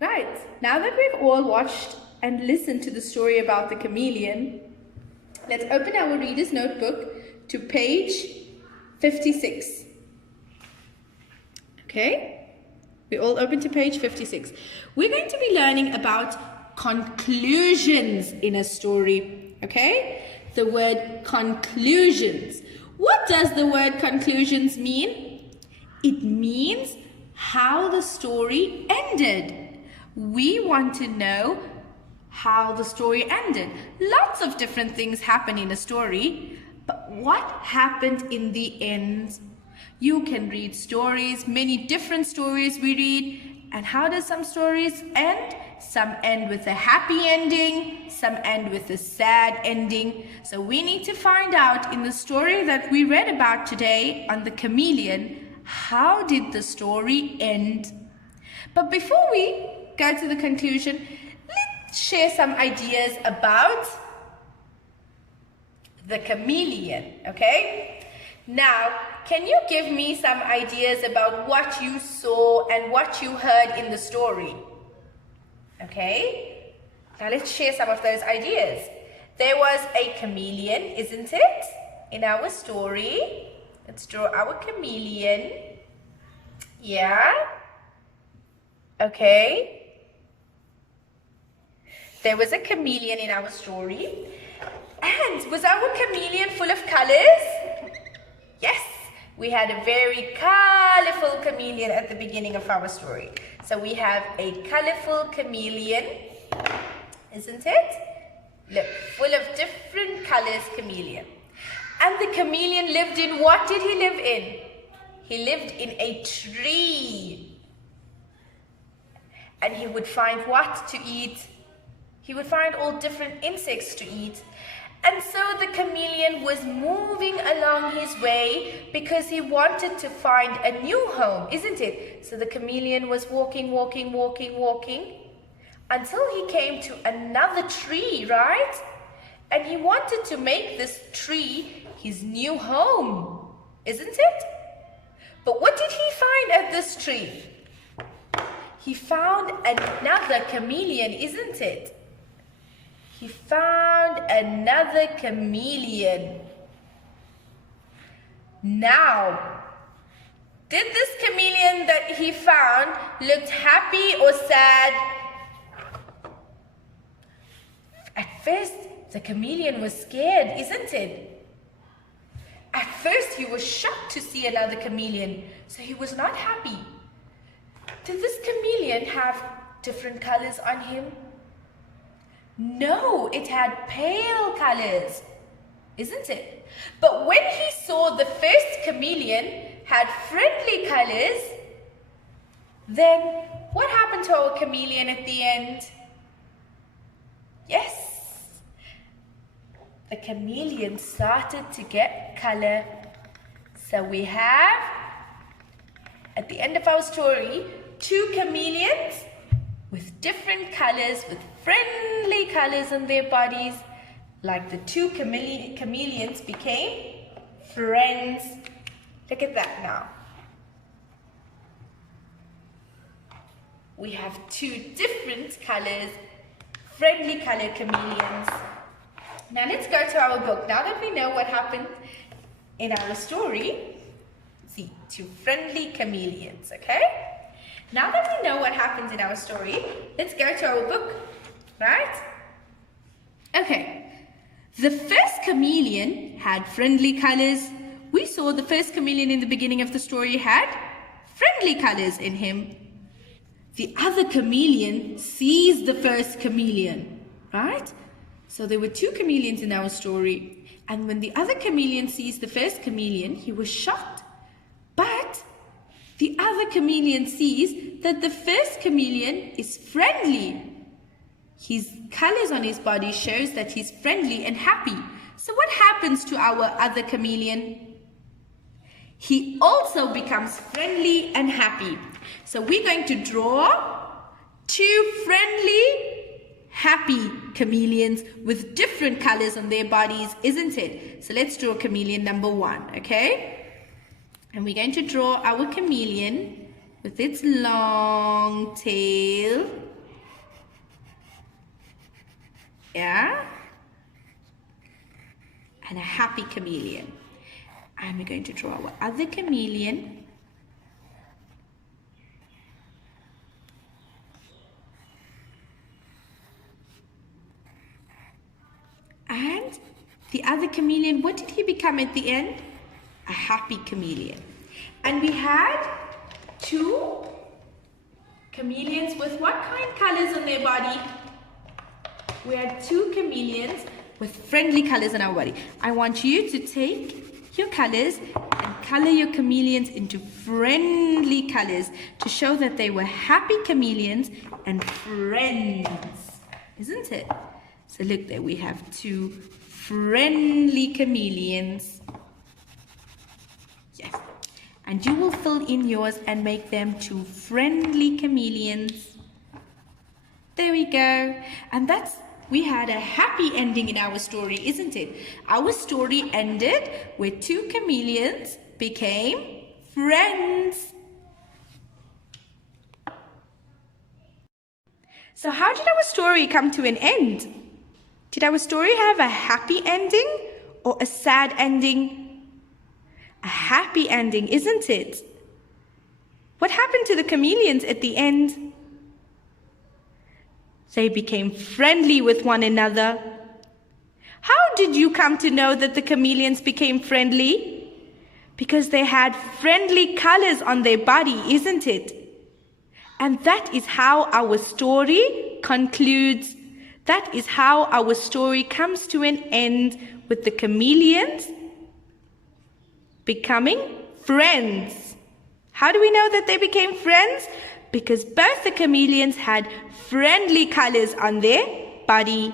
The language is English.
Right, now that we've all watched and listened to the story about the chameleon, let's open our reader's notebook to page 56. Okay, we all open to page 56. We're going to be learning about conclusions in a story, okay? The word conclusions. What does the word conclusions mean? It means how the story ended. We want to know how the story ended. Lots of different things happen in a story, but what happened in the end? You can read stories, many different stories we read, and how do some stories end? Some end with a happy ending, some end with a sad ending. So we need to find out in the story that we read about today on the chameleon, how did the story end? But before we go to the conclusion, let's share some ideas about the chameleon, okay? Now, can you give me some ideas about what you saw and what you heard in the story? Okay, now let's share some of those ideas. There was a chameleon, isn't it, in our story? Let's draw our chameleon. Yeah. Okay. There was a chameleon in our story. And was our chameleon full of colors? Yes. We had a very colorful chameleon at the beginning of our story. So we have a colorful chameleon, isn't it? Look, full of different colors chameleon. And the chameleon lived in, what did he live in? He lived in a tree. And he would find what to eat? He would find all different insects to eat. And so the chameleon was moving along his way because he wanted to find a new home, isn't it? So the chameleon was walking until he came to another tree, right? And he wanted to make this tree his new home, isn't it? But what did he find at this tree? He found another chameleon, isn't it? He found another chameleon. Now, did this chameleon that he found look happy or sad? At first, the chameleon was scared, isn't it? At first, he was shocked to see another chameleon, so he was not happy. Did this chameleon have different colors on him? No, it had pale colors, isn't it? But when he saw the first chameleon had friendly colors, then what happened to our chameleon at the end? Yes, the chameleon started to get color. So we have, at the end of our story, two chameleons with different colors, with friendly colors on their bodies, like the two chameleons became friends. Look at that now. We have two different colors, friendly color chameleons. Now let's go to our book. Now that we know what happened in our story, see, two friendly chameleons, okay? Now that we know what happens in our story, let's go to our book, right? Okay, the first chameleon had friendly colors. We saw the first chameleon in the beginning of the story had friendly colors in him. The other chameleon sees the first chameleon, right? So there were two chameleons in our story. And when the other chameleon sees the first chameleon, he was shocked. But the other chameleon sees that the first chameleon is friendly. His colors on his body shows that he's friendly and happy. So what happens to our other chameleon? He also becomes friendly and happy. So we're going to draw two friendly, happy chameleons with different colors on their bodies, isn't it? So let's draw chameleon number 1, okay? And we're going to draw our chameleon with its long tail. Yeah? And a happy chameleon. And we're going to draw our other chameleon. And the other chameleon, what did he become at the end? A happy chameleon. And we had two chameleons with what kind colors on their body? We had two chameleons with friendly colors on our body. I want you to take your colors and color your chameleons into friendly colors to show that they were happy chameleons and friends, isn't it? So look there, we have two friendly chameleons. Yes. And you will fill in yours and make them two friendly chameleons. There we go. And we had a happy ending in our story, isn't it? Our story ended where two chameleons became friends. So how did our story come to an end? Did our story have a happy ending or a sad ending? A happy ending, isn't it? What happened to the chameleons at the end? They became friendly with one another. How did you come to know that the chameleons became friendly? Because they had friendly colors on their body, isn't it? And that is how our story concludes. That is how our story comes to an end, with the chameleons becoming friends. How do we know that they became friends? Because both the chameleons had friendly colors on their body.